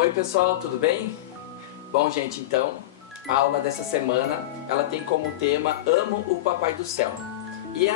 Oi pessoal, tudo bem? Bom gente, então a aula dessa semana ela tem como tema Amo o Papai do Céu. E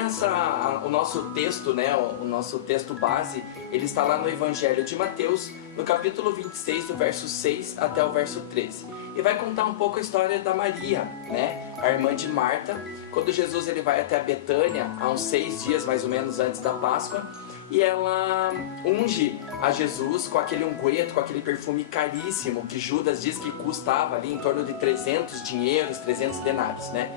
o nosso texto, né, o nosso texto base, ele está lá no Evangelho de Mateus, no capítulo 26, do verso 6 até o verso 13. E vai contar um pouco a história da Maria, né, a irmã de Marta, quando Jesus ele vai até a Betânia, há uns 6 dias mais ou menos antes da Páscoa, e ela unge a Jesus com aquele unguento, com aquele perfume caríssimo, que Judas diz que custava ali em torno de 300 dinheiros, 300 denários, né?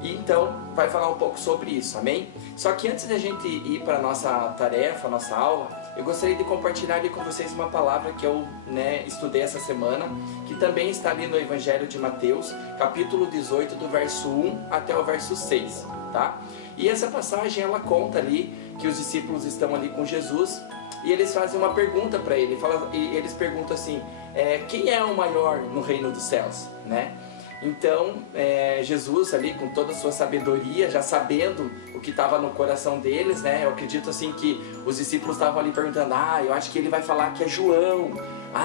E então vai falar um pouco sobre isso, amém? Só que antes de a gente ir para a nossa tarefa, a nossa aula, eu gostaria de compartilhar ali com vocês uma palavra que eu estudei essa semana, que também está ali no Evangelho de Mateus, capítulo 18, do verso 1 até o verso 6, tá? E essa passagem ela conta ali que os discípulos estão ali com Jesus e eles fazem uma pergunta para ele, e eles perguntam assim, quem é o maior no reino dos céus, né? Então, Jesus ali com toda a sua sabedoria, já sabendo o que estava no coração deles, né? Eu acredito assim que os discípulos estavam ali perguntando, eu acho que ele vai falar que é João,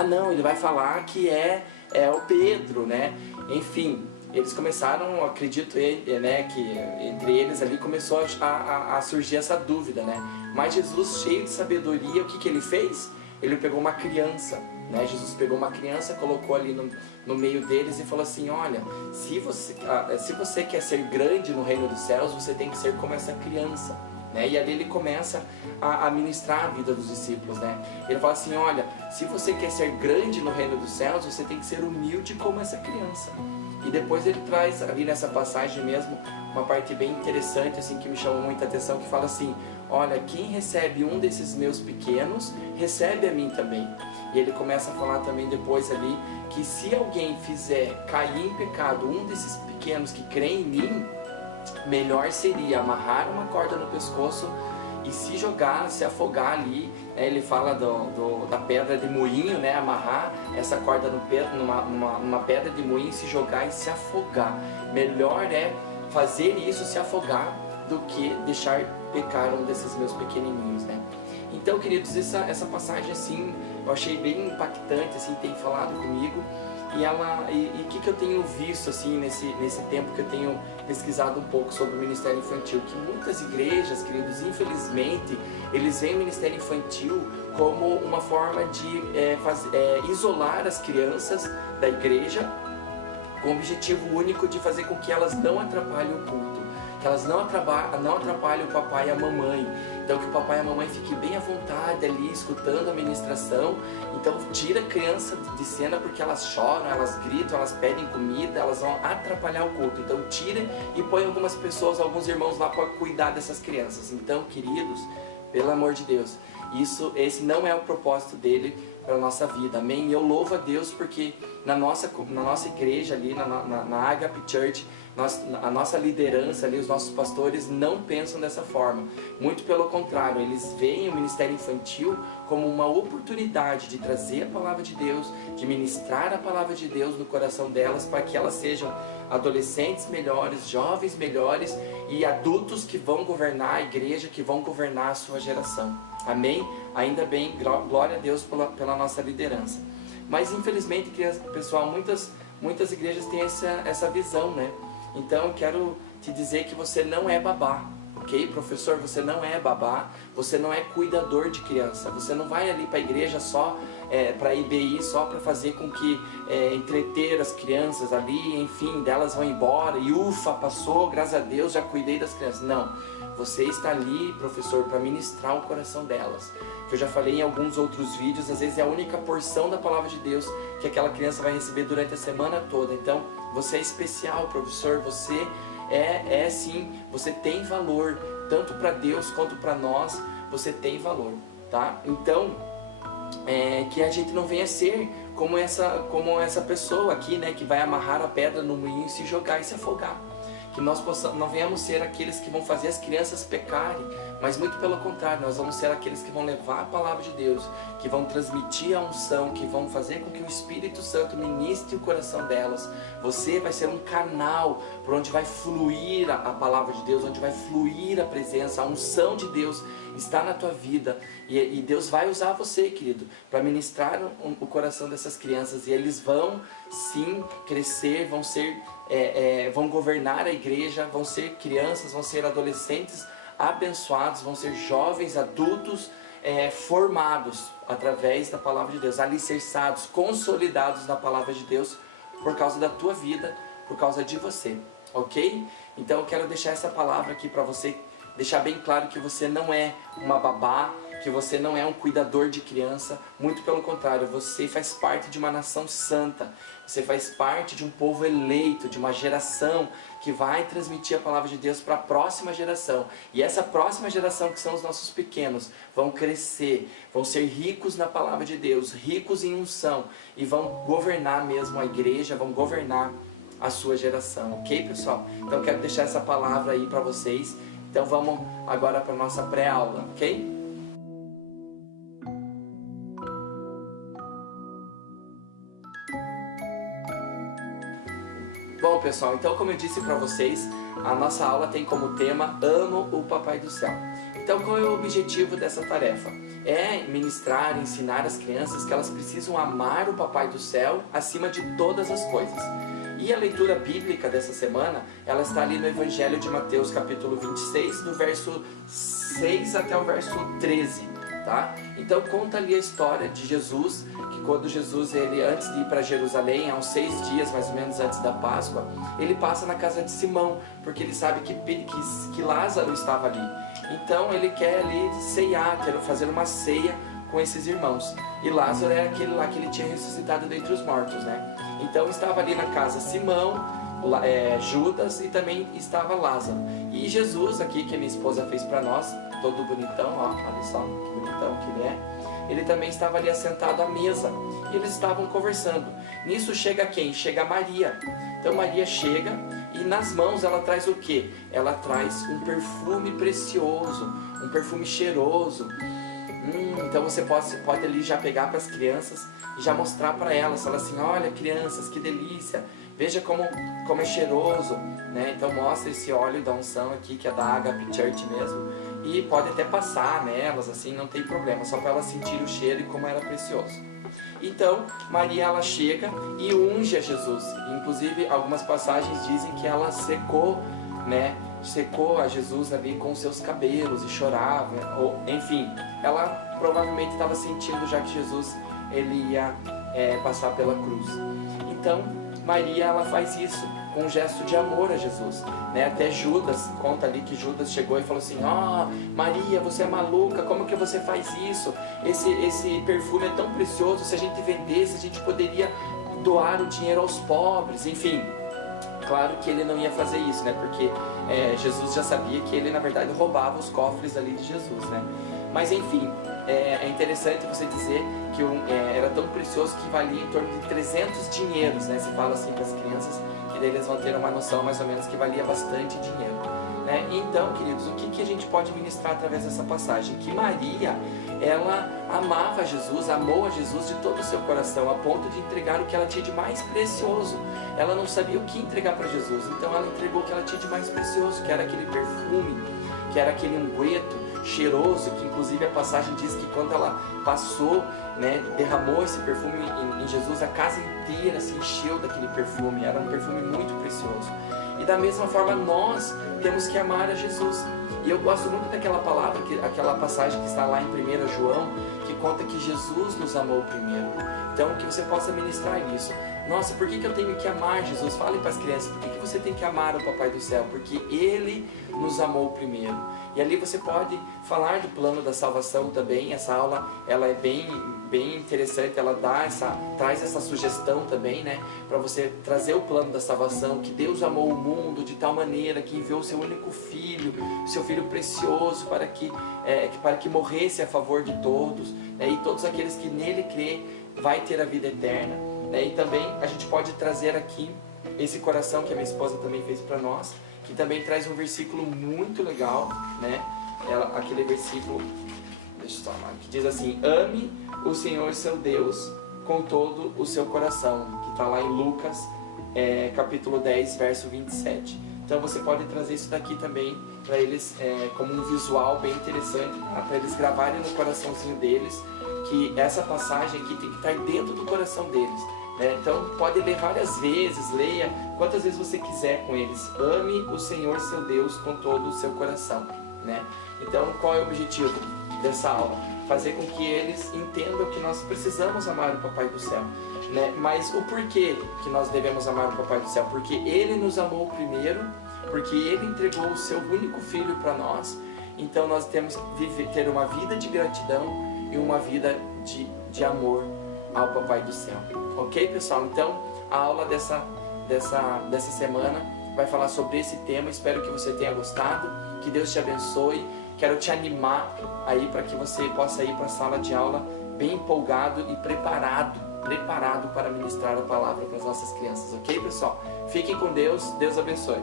não, ele vai falar que é o Pedro, né? Enfim, eles começaram, acredito, né, que entre eles ali começou a surgir essa dúvida, né? Mas Jesus, cheio de sabedoria, o que ele fez? Ele pegou uma criança, né? Jesus pegou uma criança, colocou ali no meio deles e falou assim, olha, se você quer ser grande no reino dos céus, você tem que ser como essa criança, né? E ali ele começa a ministrar a vida dos discípulos, né? Ele fala assim, olha, se você quer ser grande no reino dos céus, você tem que ser humilde como essa criança. E depois ele traz ali nessa passagem mesmo uma parte bem interessante assim que me chamou muita atenção, que fala assim, olha, quem recebe um desses meus pequenos, recebe a mim também. E ele começa a falar também depois ali que se alguém fizer cair em pecado um desses pequenos que creem em mim, melhor seria amarrar uma corda no pescoço e se jogar, se afogar ali, né? Ele fala da pedra de moinho, né? Amarrar essa corda numa pedra de moinho, se jogar e se afogar. Melhor é fazer isso, se afogar, do que deixar pecar um desses meus pequenininhos, né? Então, queridos, essa passagem assim, eu achei bem impactante, assim, tem falado comigo. E o que eu tenho visto assim nesse tempo que eu tenho pesquisado um pouco sobre o ministério infantil, que muitas igrejas, queridos, infelizmente, eles veem o ministério infantil como uma forma de isolar as crianças da igreja, com o objetivo único de fazer com que elas não atrapalhem o culto, que elas não atrapalhem o papai e a mamãe. Então que o papai e a mamãe fiquem bem à vontade ali, escutando a ministração. Então tira a criança de cena porque elas choram, elas gritam, elas pedem comida, elas vão atrapalhar o culto. Então tira e põe algumas pessoas, alguns irmãos lá para cuidar dessas crianças. Então, queridos, pelo amor de Deus, esse não é o propósito dele para a nossa vida, amém? E eu louvo a Deus porque na nossa igreja ali, na Agape Church, a nossa liderança ali, os nossos pastores não pensam dessa forma. Muito pelo contrário, eles veem o ministério infantil como uma oportunidade de trazer a palavra de Deus, de ministrar a palavra de Deus no coração delas, para que elas sejam adolescentes melhores, jovens melhores e adultos que vão governar a igreja, que vão governar a sua geração. Amém? Ainda bem, glória a Deus pela nossa liderança. Mas infelizmente, pessoal, muitas igrejas têm essa visão, né? Então eu quero te dizer que você não é babá, ok? Professor, você não é babá, você não é cuidador de criança, você não vai ali para a igreja só para IBI, só para fazer com que entreter as crianças ali, enfim, delas vão embora e ufa, passou, graças a Deus, já cuidei das crianças. Não, você está ali, professor, para ministrar o coração delas. Que eu já falei em alguns outros vídeos, às vezes é a única porção da palavra de Deus que aquela criança vai receber durante a semana toda. Então, você é especial, professor, você sim, você tem valor, tanto para Deus quanto para nós, você tem valor, tá? Então, que a gente não venha ser como essa pessoa aqui, né, que vai amarrar a pedra no moinho e se jogar e se afogar. que nós não venhamos ser aqueles que vão fazer as crianças pecarem, mas muito pelo contrário, nós vamos ser aqueles que vão levar a palavra de Deus, que vão transmitir a unção, que vão fazer com que o Espírito Santo ministre o coração delas. Você vai ser um canal por onde vai fluir a palavra de Deus, onde vai fluir a presença, a unção de Deus está na tua vida, e Deus vai usar você, querido, para ministrar o coração dessas crianças, e eles vão sim crescer, vão governar a igreja, vão ser crianças, vão ser adolescentes abençoados, vão ser jovens, adultos formados através da palavra de Deus, alicerçados, consolidados na palavra de Deus, por causa da tua vida, por causa de você, ok? Então eu quero deixar essa palavra aqui para você, deixar bem claro que você não é uma babá, que você não é um cuidador de criança, muito pelo contrário, você faz parte de uma nação santa, você faz parte de um povo eleito, de uma geração que vai transmitir a palavra de Deus para a próxima geração. E essa próxima geração, que são os nossos pequenos, vão crescer, vão ser ricos na palavra de Deus, ricos em unção, e vão governar mesmo a igreja, vão governar a sua geração, ok, pessoal? Então eu quero deixar essa palavra aí para vocês. Então vamos agora para a nossa pré-aula, ok? Bom, pessoal, então como eu disse para vocês, a nossa aula tem como tema Amo o Papai do Céu. Então qual é o objetivo dessa tarefa? É ministrar, ensinar as crianças que elas precisam amar o Papai do Céu acima de todas as coisas. E a leitura bíblica dessa semana, ela está ali no Evangelho de Mateus, capítulo 26, do verso 6 até o verso 13, tá? Então conta ali a história de Jesus, que quando Jesus, antes de ir para Jerusalém, há uns 6 dias mais ou menos antes da Páscoa, ele passa na casa de Simão, porque ele sabe que Lázaro estava ali. Então ele quer ali ceiar, quer fazer uma ceia com esses irmãos. E Lázaro é aquele lá que ele tinha ressuscitado dentre os mortos, né? Então estava ali na casa Simão, Judas, e também estava Lázaro. E Jesus aqui, que a minha esposa fez para nós, todo bonitão, ó, olha só que bonitão que ele é. Ele também estava ali assentado à mesa, e eles estavam conversando. Nisso chega quem? Chega Maria. Então Maria chega, e nas mãos ela traz o quê? Ela traz um perfume precioso, um perfume cheiroso. Então você pode ali já pegar para as crianças e já mostrar para elas, falar assim, olha crianças, que delícia, veja como é cheiroso, né? Então mostra esse óleo da unção aqui, que é da Agape Church mesmo, e pode até passar nelas, assim, não tem problema, só para elas sentirem o cheiro e como era precioso. Então Maria, ela chega e unge a Jesus, inclusive algumas passagens dizem que ela secou, né? Secou a Jesus ali com seus cabelos e chorava, ou enfim, ela provavelmente estava sentindo já que Jesus ele ia passar pela cruz. Então Maria, ela faz isso com um gesto de amor a Jesus, né? Até Judas conta ali que Judas chegou e falou assim, Maria, você é maluca, como que você faz isso? Esse perfume é tão precioso, se a gente vendesse, a gente poderia doar o dinheiro aos pobres, enfim. Claro que ele não ia fazer isso, né? Porque Jesus já sabia que ele, na verdade, roubava os cofres ali de Jesus, né? Mas, enfim, é interessante você dizer que era tão precioso que valia em torno de 300 dinheiros, né? Se fala assim para as crianças, que daí eles vão ter uma noção mais ou menos que valia bastante dinheiro, né? Então, queridos, o que a gente pode ministrar através dessa passagem? Que Maria, ela amava Jesus, amou a Jesus de todo o seu coração, a ponto de entregar o que ela tinha de mais precioso. Ela não sabia o que entregar para Jesus, então ela entregou o que ela tinha de mais precioso, que era aquele perfume, que era aquele unguento cheiroso, que inclusive a passagem diz que quando ela passou, né, derramou esse perfume em Jesus, a casa inteira se encheu daquele perfume, era um perfume muito precioso. E da mesma forma nós temos que amar a Jesus. E eu gosto muito daquela palavra, aquela passagem que está lá em 1 João, que conta que Jesus nos amou primeiro. Então que você possa ministrar isso. Nossa, por que eu tenho que amar Jesus? Fale para as crianças, por que você tem que amar o Papai do Céu? Porque Ele nos amou primeiro. E ali você pode falar do plano da salvação também. Essa aula, ela é bem interessante, ela traz essa sugestão também, né? Para você trazer o plano da salvação, que Deus amou o mundo de tal maneira que enviou o seu único filho, o seu filho precioso, para que morresse a favor de todos, né? E todos aqueles que nele crê vai ter a vida eterna, né? E também a gente pode trazer aqui esse coração que a minha esposa também fez para nós, que também traz um versículo muito legal, né? Aquele versículo, deixa eu só amar, que diz assim: ame o Senhor seu Deus com todo o seu coração, que está lá em Lucas, capítulo 10, verso 27. Então você pode trazer isso daqui também para eles como um visual bem interessante, para eles gravarem no coraçãozinho deles, que essa passagem aqui tem que estar dentro do coração deles. Então pode ler várias vezes, leia quantas vezes você quiser com eles. Ame o Senhor seu Deus com todo o seu coração, né? Então qual é o objetivo dessa aula? Fazer com que eles entendam que nós precisamos amar o Papai do Céu, né? Mas o porquê que nós devemos amar o Papai do Céu? Porque Ele nos amou primeiro, porque Ele entregou o seu único Filho para nós. Então nós temos que ter uma vida de gratidão e uma vida de amor ao Papai do Céu. Ok, pessoal? Então a aula dessa semana vai falar sobre esse tema. Espero que você tenha gostado, que Deus te abençoe. Quero te animar aí para que você possa ir para a sala de aula bem empolgado e preparado para ministrar a palavra para as nossas crianças, ok, pessoal? Fiquem com Deus, Deus abençoe.